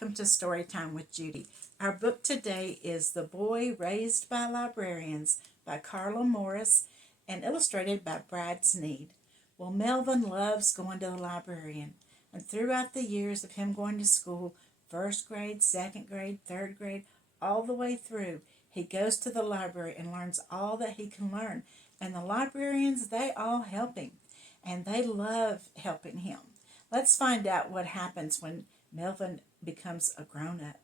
welcome to Storytime with Judy. Our book today is The Boy Raised by Librarians by Carla Morris and illustrated by Brad Sneed. Well, Melvin loves going to the librarian, and throughout the years of him going to school, first grade, second grade, third grade, all the way through, he goes to the library and learns all that he can learn. And the librarians, they all help him, and they love helping him. Let's find out what happens when Melvin becomes a grown-up.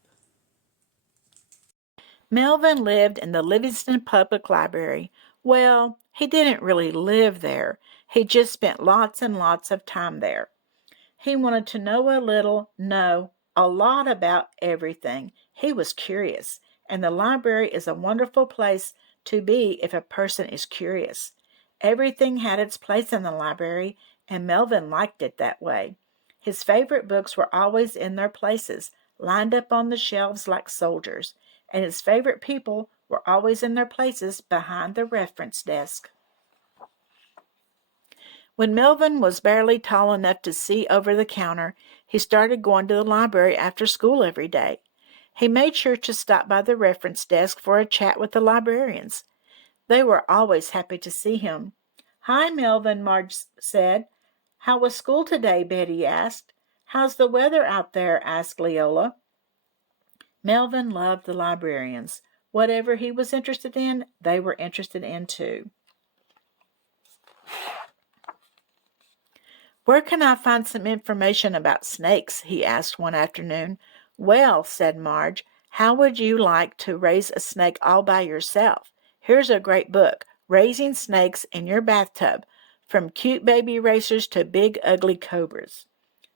Melvin lived in the Livingston Public Library. Well, he didn't really live there. He just spent lots and lots of time there. He wanted to know a lot about everything. He was curious, and the library is a wonderful place to be if a person is curious. Everything had its place in the library, and Melvin liked it that way. His favorite books were always in their places, lined up on the shelves like soldiers, and his favorite people were always in their places behind the reference desk. When Melvin was barely tall enough to see over the counter, he started going to the library after school every day. He made sure to stop by the reference desk for a chat with the librarians. They were always happy to see him. "Hi, Melvin," Marge said. "How was school today?" Betty asked. "How's the weather out there?" asked Leola. Melvin loved the librarians. Whatever he was interested in, they were interested in too. "Where can I find some information about snakes?" he asked one afternoon. "Well," said Marge, "how would you like to raise a snake all by yourself? Here's a great book, Raising Snakes in Your Bathtub, from cute baby racers to big ugly cobras."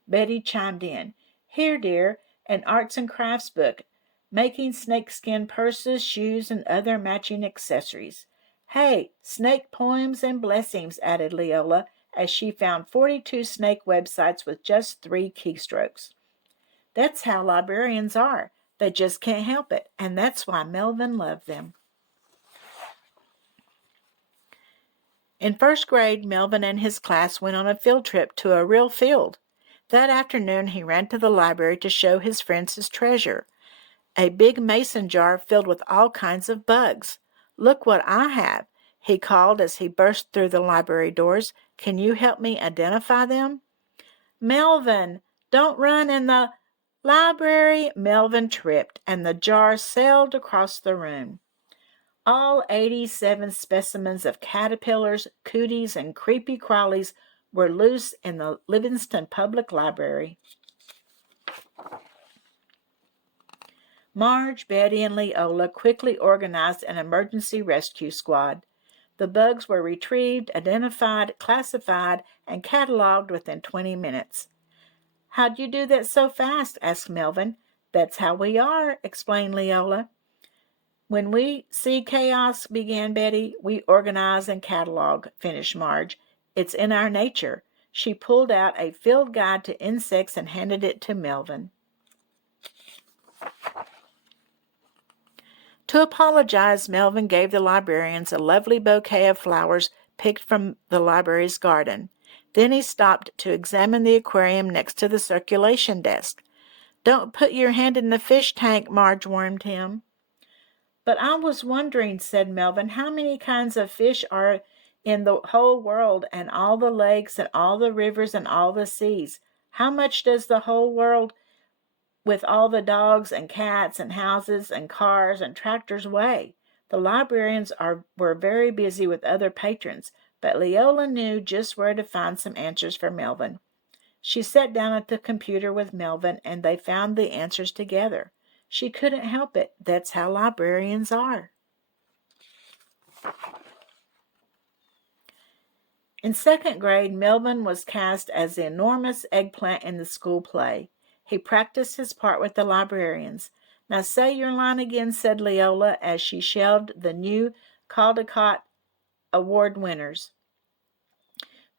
Betty chimed in. "Here, dear, an arts and crafts book, making snakeskin purses, shoes, and other matching accessories." "Hey, snake poems and blessings," added Leola, as she found 42 snake websites with just 3 keystrokes. That's how librarians are. They just can't help it, and that's why Melvin loved them. In first grade, Melvin and his class went on a field trip to a real field. That afternoon, he ran to the library to show his friends his treasure, a big mason jar filled with all kinds of bugs. "Look what I have," he called as he burst through the library doors. "Can you help me identify them?" "Melvin, don't run in the library!" Melvin tripped, and the jar sailed across the room. All 87 specimens of caterpillars, cooties, and creepy crawlies were loose in the Livingston Public Library. Marge, Betty, and Leola quickly organized an emergency rescue squad. The bugs were retrieved, identified, classified, and cataloged within 20 minutes. "How'd you do that so fast?" asked Melvin. "That's how we are," explained Leola. "When we see chaos," began Betty, "we organize and catalog," finished Marge. "It's in our nature." She pulled out a field guide to insects and handed it to Melvin. To apologize, Melvin gave the librarians a lovely bouquet of flowers picked from the library's garden. Then he stopped to examine the aquarium next to the circulation desk. "Don't put your hand in the fish tank," Marge warned him. "But I was wondering," said Melvin, "how many kinds of fish are in the whole world, and all the lakes and all the rivers and all the seas? How much does the whole world, with all the dogs and cats and houses and cars and tractors, weigh?" The librarians were very busy with other patrons, but Leola knew just where to find some answers for Melvin. She sat down at the computer with Melvin, and they found the answers together. She couldn't help it. That's how librarians are. In second grade, Melvin was cast as the enormous eggplant in the school play. He practiced his part with the librarians. "Now say your line again," said Leola as she shelved the new Caldecott Award winners.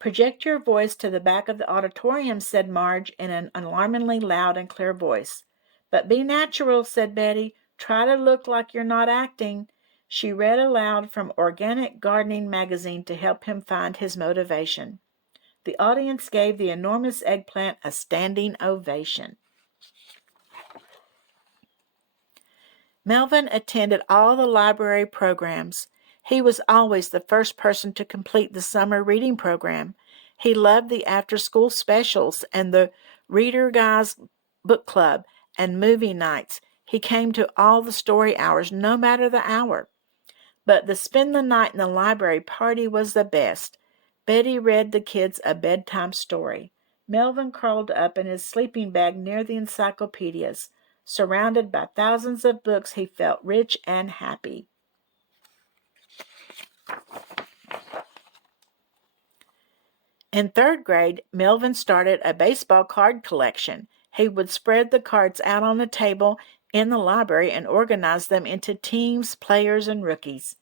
"Project your voice to the back of the auditorium," said Marge in an alarmingly loud and clear voice. "But be natural," said Betty. "Try to look like you're not acting." She read aloud from Organic Gardening magazine to help him find his motivation. The audience gave the enormous eggplant a standing ovation. Melvin attended all the library programs. He was always the first person to complete the summer reading program. He loved the after-school specials and the Reader Guys book club and movie nights. He came to all the story hours, no matter the hour. But the spend the night in the library party was the best. Betty read the kids a bedtime story. Melvin curled up in his sleeping bag near the encyclopedias. Surrounded by thousands of books, he felt rich and happy. In third grade, Melvin started a baseball card collection. He would spread the cards out on the table in the library and organize them into teams, players, and rookies.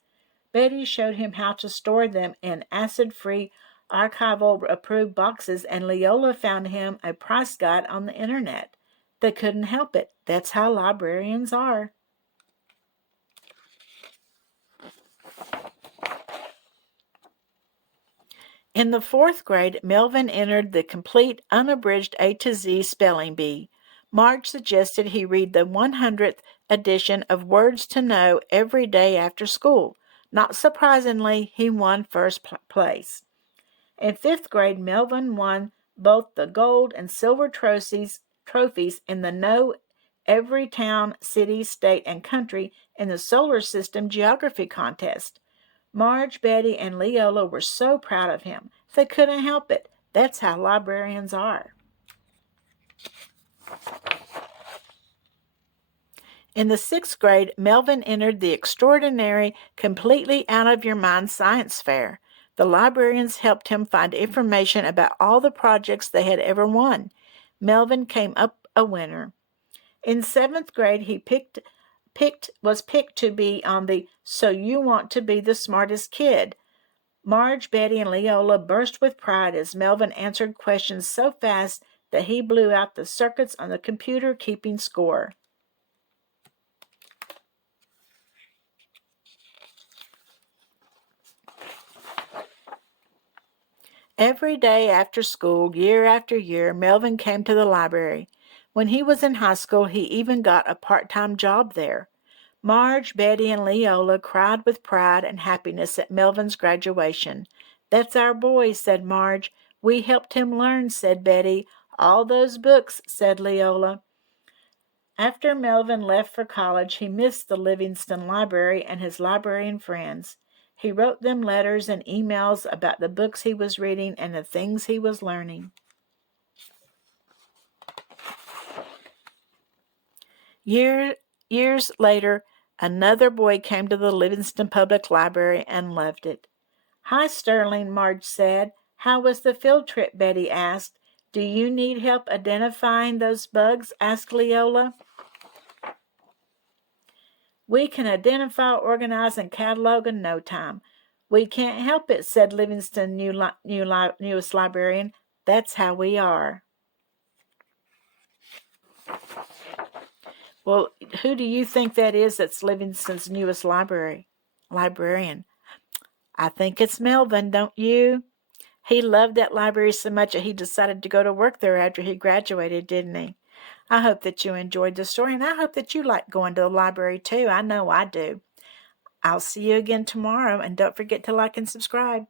Betty showed him how to store them in acid-free, archival-approved boxes, and Leola found him a price guide on the internet. They couldn't help it. That's how librarians are. In the fourth grade, Melvin entered the complete, unabridged A to Z spelling bee. Marge suggested he read the 100th edition of Words to Know every day after school. Not surprisingly, he won first place. In fifth grade, Melvin won both the gold and silver trophies in the Know Every Town, City, State, and Country in the Solar System Geography Contest. Marge, Betty, and Leola were so proud of him. They couldn't help it. That's how librarians are. In the sixth grade, Melvin entered the extraordinary, completely out-of-your-mind science fair. The librarians helped him find information about all the projects they had ever won. Melvin came up a winner. In seventh grade, he was picked to be on the So You Want to Be the Smartest Kid. Marge, Betty, and Leola burst with pride as Melvin answered questions so fast that he blew out the circuits on the computer keeping score. Every day after school, year after year, Melvin came to the library. When he was in high school, he even got a part-time job there. Marge, Betty, and Leola cried with pride and happiness at Melvin's graduation. "That's our boy," said Marge. "We helped him learn," said Betty. "All those books," said Leola. After Melvin left for college, he missed the Livingston Library and his librarian friends. He wrote them letters and emails about the books he was reading and the things he was learning. Years later, another boy came to the Livingston Public Library and loved it. "Hi, Sterling," Marge said. "How was the field trip?" Betty asked. "Do you need help identifying those bugs?" asked Leola. "We can identify, organize, and catalog in no time." "We can't help it," said Livingston's newest librarian. "That's how we are." Well, who do you think that is that's Livingston's newest librarian? I think it's Melvin, don't you? He loved that library so much that he decided to go to work there after he graduated, didn't he? I hope that you enjoyed the story, and I hope that you like going to the library too. I know I do. I'll see you again tomorrow, and don't forget to like and subscribe.